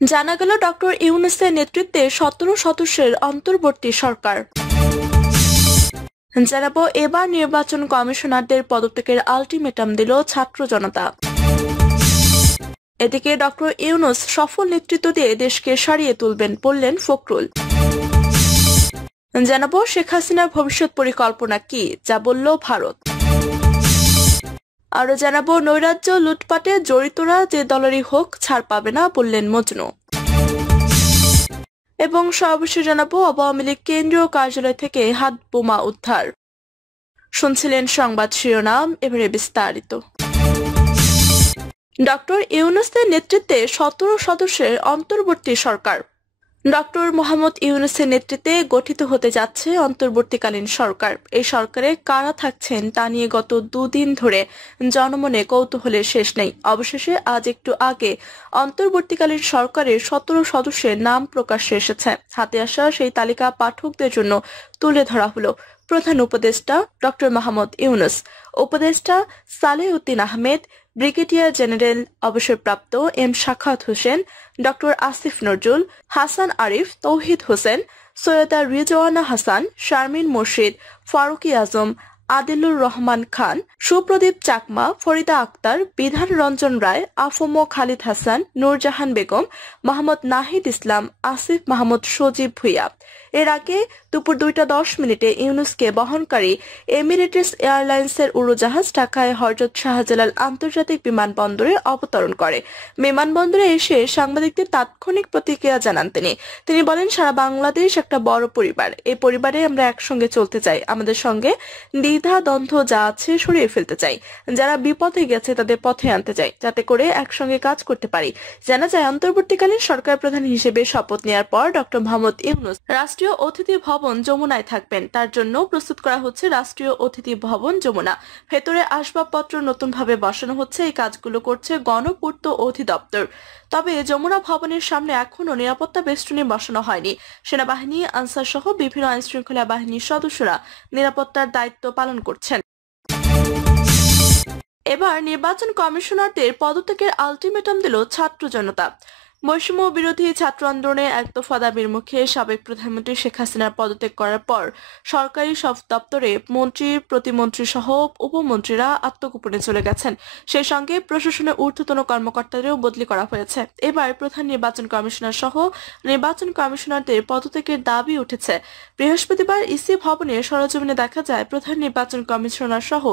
জানা গেল ডক্টর ইউনূসের নেতৃত্বে 17 সদস্যের অন্তর্বর্তী সরকার। জানাবো এবার নির্বাচন কমিশনারদের পদত্যাগের আলটিমেটাম দিল ছাত্র জনতা। এদিকে ডক্টর ইউনূস সফল নেতৃত্ব দিয়ে দেশকে সারিয়ে তুলবেন বললেন ফখরুল। জানাবো শেখ হাসিনার ভবিষ্যৎ পরিকল্পনা কি, যা বলল ভারত। আরো জানাবো নৈরাজ্য লুটপাটে জড়িতরা যে দলেরই হোক ছাড় পাবে না বললেন মজনু। এবং সর্বশেষ জানাবো আওয়ামী লীগ কেন্দ্রীয় কার্যালয় থেকে হাত বোমা উদ্ধার। শুনছিলেন সংবাদ শিরোনাম, এবারে বিস্তারিত। ডক্টর ইউনূসের নেতৃত্বে 17 সদস্যের অন্তর্বর্তী সরকার। ডক্টর মোহাম্মদ ইউনূসের নেতৃত্বে গঠিত হতে যাচ্ছে অন্তর্বর্তীকালীন সরকার। এই সরকারে কারা থাকছেন তা নিয়ে গত দুদিন ধরে জনমনে কৌতূহলের শেষ নেই। অবশেষে আজ একটু আগে অন্তর্বর্তীকালীন সরকারের 17 সদস্যের নাম প্রকাশ্যে এসেছে। হাতে আসা সেই তালিকা পাঠকদের জন্য তুলে ধরা হলো। প্রধান উপদেষ্টা ডক্টর মোহাম্মদ ইউনূস, উপদেষ্টা সালেহ উদ্দিন আহমেদ, ব্রিগেডিয়ার জেনারেল অবসরপ্রাপ্ত এম সাখাওয়াত হোসেন, ডক্টর আসিফ নজরুল, হাসান আরিফ, তৌহিদ হোসেন, সৈয়দা রিজওয়ানা হাসান, শারমিন মুর্শিদ, ফারুকী আজম, আদিলুর রহমান খান, সুপ্রদীপ চাকমা, ফরিদা আক্তার, বিধান রঞ্জন রায়, আফম খালিদ হাসান, নূরজাহান বেগম, মোহাম্মদ নাহিদ ইসলাম, আসিফ মাহমুদ সজীব ভুইয়া। এর আগে দুপুর 2:10 ইউনূসকে বহনকারী এমিরেটস এয়ারলাইন্সের উড়োজাহাজ ঢাকায় হযরত শাহজালাল আন্তর্জাতিক বিমানবন্দরে অবতরণ করে। বিমানবন্দরে এসে সাংবাদিকদের তাৎক্ষণিক প্রতিক্রিয়া জানান তিনি বলেন, সারা বাংলাদেশ একটা বড় পরিবার। এই পরিবারে আমরা একসঙ্গে চলতে চাই। আমাদের সঙ্গে দ্বিধা দ্বন্দ্ব যা আছে সরিয়ে ফেলতে চাই। যারা বিপথে গেছে তাদের পথে আনতে চাই, যাতে করে একসঙ্গে কাজ করতে পারি। জানা যায়, অন্তর্বর্তীকালীন সরকার প্রধান হিসেবে শপথ নেওয়ার পর ডক্টর মোহাম্মদ ইউনূস রাষ্ট্রীয় অতিথি ভবন যমুনায় থাকবেন। তার জন্য প্রস্তুত করা হচ্ছে রাষ্ট্রীয় অতিথি ভবন যমুনা। ভেতরে আসবাবপত্র নতুনভাবে বসানো হচ্ছে। এই কাজগুলো করছে গণপূর্ত অধিদপ্তর। তবে যমুনা ভবনের সামনে এখনো নিরাপত্তা বেষ্টনী বসানো হয়নি। সেনাবাহিনী, আনসার সহ বিভিন্ন আইন শৃঙ্খলা বাহিনীর সদস্যরা নিরাপত্তার দায়িত্ব পালন করছেন। এবার নির্বাচন কমিশনারদের পদত্যাগের আলটিমেটাম দিল ছাত্র জনতা। বৈষম্য বিরোধী ছাত্র আন্দোলনের একদফা দাবির মুখে সাবেক প্রধানমন্ত্রী শেখ হাসিনার পদত্যাগ করার পর সরকারি সব দপ্তরে মন্ত্রী, প্রতিমন্ত্রী সহ উপমন্ত্রীরা আত্মগোপনে চলে গেছেন। সেই সঙ্গে প্রশাসনের ঊর্ধ্বতন কর্মকর্তাদেরও বদলি করা হয়েছে। এবার প্রধান নির্বাচন কমিশনার সহ নির্বাচন কমিশনারদের পদত্যাগের দাবি উঠেছে। বৃহস্পতিবার ইসি ভবনে সরেজমিনে দেখা যায়, প্রধান নির্বাচন কমিশনার সহ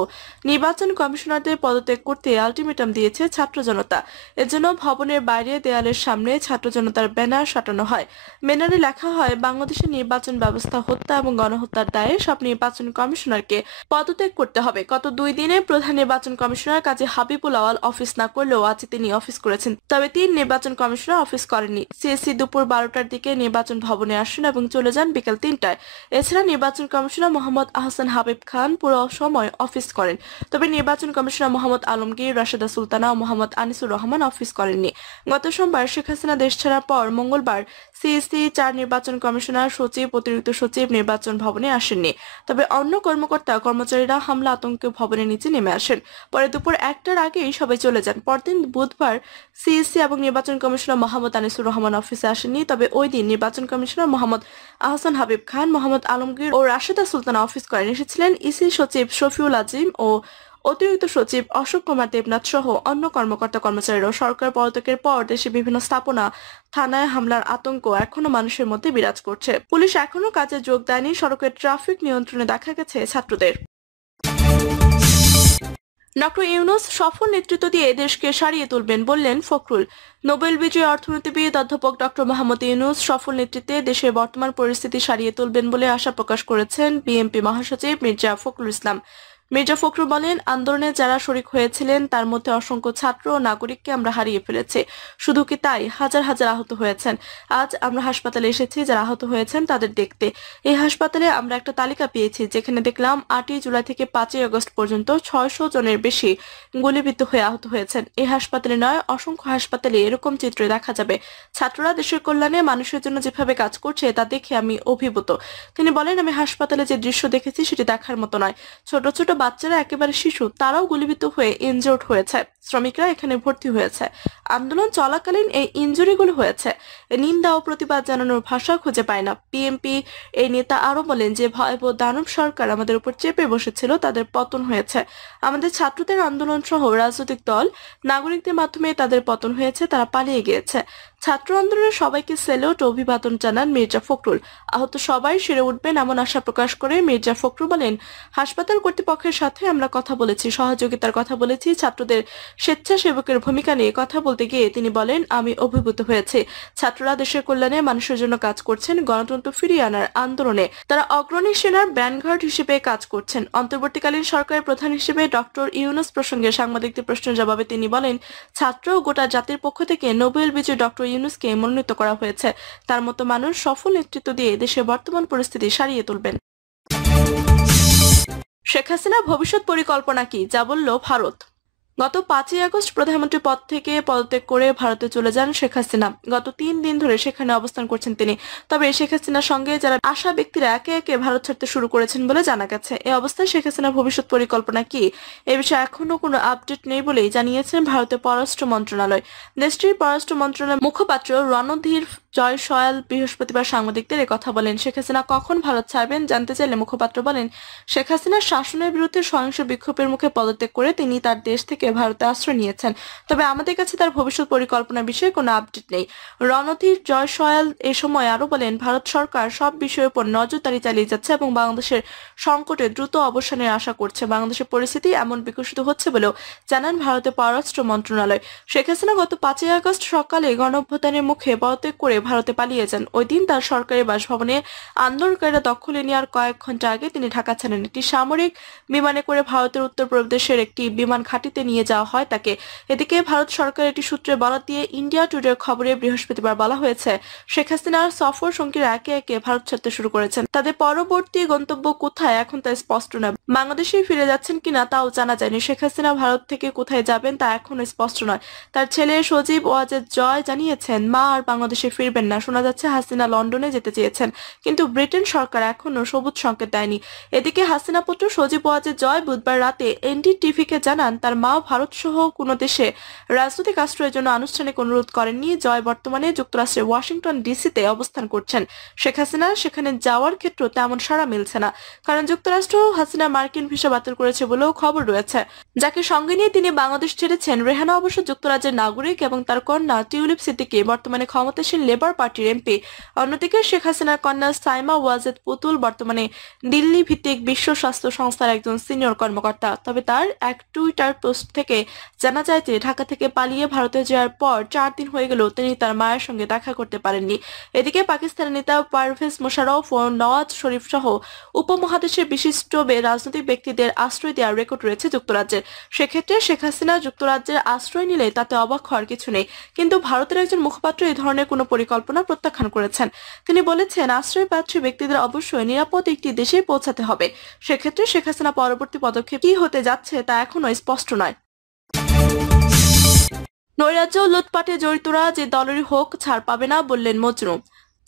নির্বাচন কমিশনারদের পদত্যাগ করতে আলটিমেটাম দিয়েছে ছাত্র জনতা। এজন্য ভবনের বাইরে দেয়ালের সামনে ছাত্র জনতার ব্যানার সাটানো হয়। ব্যানারে লেখা হয়, বাংলাদেশের নির্বাচন ব্যবস্থা হত্যা এবং গণহত্যার দায়ে সব নির্বাচন কমিশনারকে পদত্যাগ করতে হবে। গত 2 দিনে প্রধান নির্বাচন কমিশনার কাজী হাবিবুল আওয়াল অফিস না করলেও আজ তিনি অফিস করেছেন। তবে 3 নির্বাচন কমিশনার অফিস করেননি। সিএসসি দুপুর 12টার দিকে নির্বাচন ভবনে আসেন এবং চলে যান বিকেল 3টায়। এছাড়া নির্বাচন কমিশনার মোহাম্মদ আহসান হাবিব খান পুরো সময় অফিস করেন। তবে নির্বাচন কমিশনার মোহাম্মদ আলমগীর, রাশেদা সুলতানা ও মোহাম্মদ আনিসুর রহমান অফিস করেননি। গত সোমবার শেখ হাসিনা দেশ ছাড়ার পর মঙ্গলবার সিএসসি 4 নির্বাচন কমিশনার, সচিব, অতিরিক্ত সচিব নির্বাচন ভবনে আসেননি। তবে অন্য কর্মকর্তা কর্মচারীরা হামলা আতঙ্কে ভবনের নিচে নেমে আসেন। পরে দুপুর 1টার আগেই সবাই চলে যান। পরদিন বুধবার সিএসসি এবং নির্বাচন কমিশনার মোহাম্মদ আনিসুর রহমান অফিসে আসেননি। তবে ওই দিন নির্বাচন কমিশনার মোহাম্মদ আহসান হাবিব খান, মোহাম্মদ আলমগীর ও রাশেদা সুলতানা অফিস করেন। এসেছিলেন ইসি সচিব শফিউল আজিম ও অতিরিক্ত সচিব অশোক কুমার দেবনাথ সহ অন্য কর্মকর্তা কর্মচারীরাও। সরকার পদত্যাগের পর দেশে বিভিন্ন স্থাপনা, থানায় হামলার আতঙ্ক এখনো মানুষের মধ্যে বিরাজ করছে। পুলিশ এখনো কাজে যোগ দেয়নি। সড়কের ট্রাফিক নিয়ন্ত্রণে দেখা গেছে ছাত্রদের। ডক্টর ইউনূস সফল নেতৃত্ব দিয়ে দেশকে সারিয়ে তুলবেন বললেন ফখরুল। নোবেল বিজয়ী অর্থনীতিবিদ অধ্যাপক ডক্টর মোহাম্মদ ইউনূস সফল নেতৃত্বে দেশের বর্তমান পরিস্থিতি সারিয়ে তুলবেন বলে আশা প্রকাশ করেছেন বিএনপি মহাসচিব মির্জা ফখরুল ইসলাম। মির্জা ফখরুল বলেন, আন্দোলনে যারা শরিক হয়েছিলেন তার মধ্যে অসংখ্য ছাত্র ও নাগরিককে আমরা হারিয়ে ফেলেছি। শুধু কি তাই, হাজার হাজার আহত হয়েছেন। আজ আমরা হাসপাতালে এসেছি যারা আহত হয়েছেন তাদের দেখতে। এই হাসপাতালে আমরা একটা তালিকা পেয়েছি, যেখানে দেখলাম 8ই জুলাই থেকে 5ই আগস্ট পর্যন্ত 600 জনের বেশি গুলিবিদ্ধ হয়ে আহত হয়েছেন। এই হাসপাতালে নয়, অসংখ্য হাসপাতালে এরকম চিত্র দেখা যাবে। ছাত্ররা দেশের কল্যাণে মানুষের জন্য যেভাবে কাজ করছে তা দেখে আমি অভিভূত। তিনি বলেন, আমি হাসপাতালে যে দৃশ্য দেখেছি সেটি দেখার মতো নয়। ছোট ছোট বাচ্চারা একেবারে শিশু, তারাও গুলিবিদ্ধ হয়ে ইনজোর্ড হয়েছে। শ্রমিকরা এখানে ভর্তি হয়েছে। আন্দোলন চলাকালীন এই ইনজুরিগুলো হয়েছে। নিন্দা ও প্রতিবাদ জানানোর ভাষা খুঁজে পায় না। বিএনপি এই নেতা আরো বলেন যে ভয়াবহ দানব সরকার আমাদের উপর চেপে বসেছিল, তাদের পতন হয়েছে। আমাদের ছাত্রদের আন্দোলন সহ রাজনৈতিক দল নাগরিকদের মাধ্যমে তাদের পতন হয়েছে, তারা পালিয়ে গিয়েছে। ছাত্র আন্দোলনের সবাইকে সেলুট ও অভিবাদন জানান মির্জা ফখরুল। আহত সবাই সেরে উঠবেন এমন আশা প্রকাশ করে মির্জা ফখরুল বলেন, হাসপাতাল কর্তৃপক্ষের সাথে আমরা কথা বলেছি, সহযোগিতার কথা বলেছি। ছাত্রদের স্বেচ্ছাসেবকের ভূমিকা নিয়ে কথা বলতে গিয়ে তিনি বলেন, আমি অভিভূত হয়েছি। ছাত্ররা দেশের কল্যাণে, মানুষের জন্য কাজ করছেন। গণতন্ত্র ফিরিয়ে আনার আন্দোলনে তারা অগ্রণী সেনার ব্যানগার্ড হিসেবে কাজ করছেন। অন্তর্বর্তীকালীন সরকারের প্রধান হিসেবে ডক্টর ইউনূস প্রসঙ্গে সাংবাদিকদের প্রশ্নের জবাবে তিনি বলেন, ছাত্র ও গোটা জাতির পক্ষ থেকে নোবেল বিজয়ী ডক্টর ইউনূসকে মনোনীত করা হয়েছে। তার মতো মানুষ সফল নেতৃত্ব দিয়ে দেশের বর্তমান পরিস্থিতি সারিয়ে তুলবেন। শেখ হাসিনা ভবিষ্যৎ পরিকল্পনা কি, যা বলল ভারত। গত 5ই আগস্ট প্রধানমন্ত্রী পদ থেকে পদত্যাগ করে ভারতে চলে যান শেখ হাসিনা। গত 3 দিন ধরে সেখানে অবস্থান করছেন তিনি। তবে শেখ হাসিনার সঙ্গে যারা আশা ব্যক্তিরা একে একে ভারত ছাড়তে শুরু করেছেন বলে জানা গেছে। এই অবস্থায় শেখ হাসিনার ভবিষ্যৎ পরিকল্পনা কি, এ বিষয়ে এখনো কোনো আপডেট নেই বলেই জানিয়েছেন ভারতের পররাষ্ট্র মন্ত্রণালয়। দেশটির পররাষ্ট্র মন্ত্রণালয়ের মুখপাত্র রণধীর জয়সওয়াল বৃহস্পতিবার সাংবাদিকদের কথা বলেন। শেখ হাসিনা কখন ভারত ছাড়বেন জানতে চাইলে মুখপাত্র বলেন, শেখ হাসিনার শাসনের বিরুদ্ধে সহিংস বিক্ষোভের মুখে পদত্যাগ করে তিনি তার দেশ থেকে ভারতে আশ্রয় নিয়েছেন। তবে আমাদের কাছে তার ভবিষ্যৎ পরিকল্পনার বিষয়ে কোনো আপডেট নেই। রণধীর জয়সওয়াল এ সময় আরো বলেন, ভারত সরকার সব বিষয়ের উপর নজরদারি চালিয়ে যাচ্ছে এবং বাংলাদেশের সংকটে দ্রুত অবসানের আশা করছে। বাংলাদেশের পরিস্থিতি এমন বিকশিত হচ্ছে বলেও জানান ভারতের পররাষ্ট্র মন্ত্রণালয়। শেখ হাসিনা গত 5ই আগস্ট সকালে গণঅভ্যুত্থানের মুখে পদত্যাগ করে ভারতে পালিয়ে যান। ওই দিন তার সরকারি বাসভবনে আন্দোলনকারীরা দখলে নেওয়ার কয়েক ঘন্টা আগে তিনি ঢাকা ছাড়েন। একটি সামরিক বিমানে করে ভারতের উত্তরপ্রদেশের একটি বিমান ঘাঁটিতে নিয়ে যাওয়া হয় তাকে। এদিকে ভারত সরকার একটি সূত্রে বরাত দিয়ে ইন্ডিয়া টুডের খবরে বৃহস্পতিবার বলা হয়েছে, শেখ হাসিনার সফর সঙ্গীরা একে একে ভারত ছাড়তে শুরু করেছেন। তাদের পরবর্তী গন্তব্য কোথায় এখন তা স্পষ্ট নয়। বাংলাদেশে ফিরে যাচ্ছেন কিনা তাও জানা যায়নি। শেখ হাসিনা ভারত থেকে কোথায় যাবেন তা এখনো স্পষ্ট নয়। তার ছেলে সজীব ওয়াজেদ জয় জানিয়েছেন, মা আর বাংলাদেশে ফিরবেন না। শোনা যাচ্ছে হাসিনা লন্ডনে যেতে চেয়েছেন, কিন্তু ব্রিটেন সরকার এখনো সবুজ সংকেত দেয়নি। এদিকে হাসিনা পুত্র সজীব ওয়াজেদ জয় বুধবার রাতে এনডিটিভিকে জানান, তার মা ভারত সহ কোনো দেশে রাজনৈতিক আশ্রয়ের জন্য আনুষ্ঠানিক অনুরোধ করেননি। জয় বর্তমানে যুক্তরাষ্ট্রের ওয়াশিংটন ডিসিতে অবস্থান করছেন। শেখ হাসিনা সেখানে যাওয়ার ক্ষেত্রে তেমন সাড়া মিলছে না, কারণ যুক্তরাষ্ট্র হাসিনা মার্কিন ভিসা বাতিল করেছে বলেও খবর রয়েছে। যাকে সঙ্গে নিয়ে তিনি বাংলাদেশ ছেড়েছেন। রেহানা অবশ্য যুক্তরাজ্যের নাগরিক এবং তার কন্যা টিউলিপ সিদ্দিকী বর্তমানে ক্ষমতাসীন লেবার পার্টির এমপি। অন্যদিকে শেখ হাসিনার কন্যা সাইমা ওয়াজেদ পুতুল বর্তমানে দিল্লি ভিত্তিক বিশ্ব স্বাস্থ্য সংস্থার একজন সিনিয়র কর্মকর্তা। তবে তার এক টুইটার পোস্ট থেকে জানা যায় যে ঢাকা থেকে পালিয়ে ভারতে যাওয়ার পর 4 দিন হয়ে গেলেও তিনি তার মায়ের সঙ্গে দেখা করতে পারেননি। এদিকে পাকিস্তানের নেতা পারভেজ মোশাররফ ও নওয়াজ শরীফ সহ উপমহাদেশের বিশিষ্ট রাজনৈতিক ব্যক্তিদের আশ্রয় দেওয়ার রেকর্ড রয়েছে যুক্তরাজ্যের। সেক্ষেত্রে শেখ হাসিনা যুক্তরাজ্যের আশ্রয় নিলে তাতে অবাক হওয়ার কিছু নেই, কিন্তু ভারতের একজন মুখপাত্র এই ধরনের কোনো পরিকল্পনা প্রত্যাখ্যান করেছেন। তিনি বলেছেন, আশ্রয়প্রার্থী ব্যক্তিদের অবশ্যই নিরাপদ একটি দেশে পৌঁছাতে হবে। সেক্ষেত্রে শেখ হাসিনা পরবর্তী পদক্ষেপ কি হতে যাচ্ছে তা এখনো স্পষ্ট নয়। নৈরাজ্য লুটপাটে জড়িতরা যে দলেরই হোক ছাড় পাবে না, বললেন মজনু।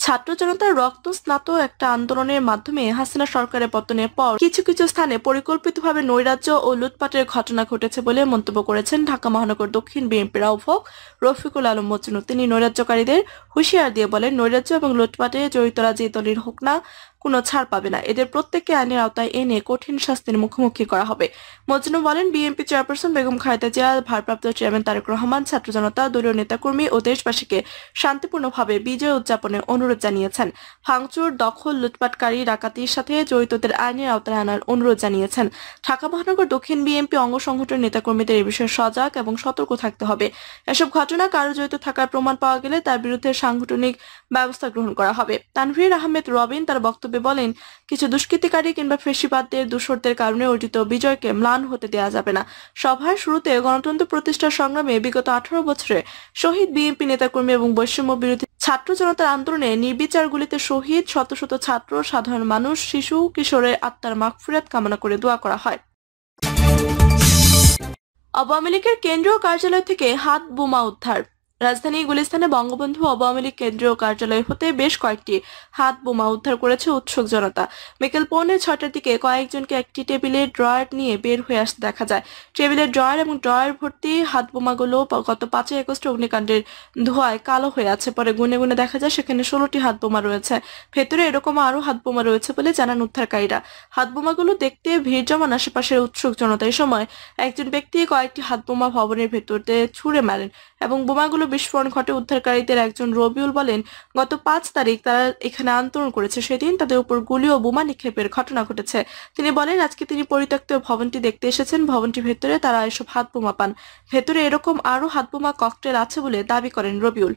ছাত্র জনতার রক্ত স্নাত একটা আন্দোলনের মাধ্যমে হাসিনা সরকারের পতনের পর কিছু কিছু স্থানে পরিকল্পিতভাবে নৈরাজ্য ও লুটপাটের ঘটনা ঘটেছে বলে মন্তব্য করেছেন ঢাকা মহানগর দক্ষিণ বিএনপির আহ্বায়ক রফিকুল আলম মজনু। তিনি নৈরাজ্যকারীদের হুঁশিয়ার দিয়ে বলেন, নৈরাজ্য এবং লুটপাটে জড়িতরা যে দলের হোক না কোনো ছাড় পাবে না। এদের প্রত্যেককে আইনের আওতায় এনে কঠিন শাস্তির মুখোমুখি করা হবে। মজনু বলেন, বিএনপি চেয়ারপারসন বেগম খালেদা জিয়া, ভারপ্রাপ্ত চেয়ারম্যান তারেক রহমান ছাত্র জনতা, দলীয় নেতাকর্মী ও দেশবাসীকে শান্তিপূর্ণভাবে বিজয় উদযাপনের অনুরোধ জানিয়েছেন। ভাঙচুর, দখল, লুটপাটকারী, ডাকাতির সাথে জড়িতদের আইনের আওতায় আনার অনুরোধ জানিয়েছেন। ঢাকা মহানগর দক্ষিণ বিএনপি অঙ্গ সংগঠনের নেতাকর্মীদের এ বিষয়ে সজাগ এবং সতর্ক থাকতে হবে। এসব ঘটনা কারো জড়িত থাকার প্রমাণ পাওয়া গেলে তার বিরুদ্ধে সাংগঠনিক ব্যবস্থা গ্রহণ করা হবে। তানভীর আহমেদ রবিন তার বক্তব্যে বলেন, কিছু দুষ্কৃতিকারী কিংবা ফেসিবাদদের দূষরদের কারণে অর্জিত বিজয়কে ম্লান হতে দেওয়া যাবে না। সভার শুরুতে গণতন্ত্র প্রতিষ্ঠার সংগ্রামে বিগত 18 বছরে শহীদ বিএনপি নেতাকর্মী এবং বৈষম্য বিরোধী ছাত্র জনতার আন্দোলনে নির্বিচার গুলিতে শহীদ শত শত ছাত্র, সাধারণ মানুষ, শিশু, কিশোরের আত্মার মাগফিরাত কামনা করে দোয়া করা হয়। আওয়ামী লীগের কেন্দ্রীয় কার্যালয় থেকে হাত বোমা উদ্ধার। রাজধানী গুলিস্তানে বঙ্গবন্ধু আওয়ামী লীগ কেন্দ্রীয় কার্যালয় হতে বেশ কয়েকটি হাত বোমা উদ্ধার করেছে উৎসুক জনতা। বিকেল 6:45টার দিকে কয়েকজনকে একটি টেবিলের ড্রয়ার নিয়ে বের হয়ে আসতে দেখা যায়। টেবিলের ড্রয়ার এবং ড্রয়ার ভর্তি হাত বোমাগুলো গত 5ই আগস্ট অগ্নিকাণ্ডের ধোঁয়ায় কালো হয়ে আছে। পরে গুনে গুনে দেখা যায় সেখানে 16টি হাত বোমা রয়েছে। ভেতরে এরকম আরো হাত বোমা রয়েছে বলে জানান উদ্ধারকারীরা। হাত বোমাগুলো দেখতে ভিড় জমান আশেপাশের উৎসুক জনতা। এই সময় একজন ব্যক্তি কয়েকটি হাত বোমা ভবনের ভেতরে ছুড়ে মারেন এবং বোমাগুলো বিস্ফোরণ ঘটে। উদ্ধারকারীদের একজন রবিউল বলেন, গত 5 তারিখ তারা এখানে আন্দোলন করেছে, সেদিন তাদের উপর গুলি ও বোমা নিক্ষেপের ঘটনা ঘটেছে। তিনি বলেন, আজকে তিনি পরিত্যক্ত ভবনটি দেখতে এসেছেন। ভবনটির ভেতরে তারা এসব হাত বোমা পান। ভেতরে এরকম আরো হাত বোমা ককটেল আছে বলে দাবি করেন রবিউল।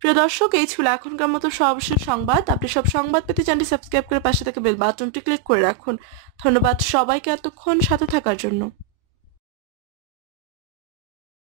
প্রিয় দর্শক, এই ছিল এখনকার মতো সর্বশেষ সংবাদ। আপনি সব সংবাদ পেতে চ্যানেলটি সাবস্ক্রাইব করে পাশে থেকে বেল বাটনটি ক্লিক করে রাখুন। ধন্যবাদ সবাইকে এতক্ষণ সাথে থাকার জন্য।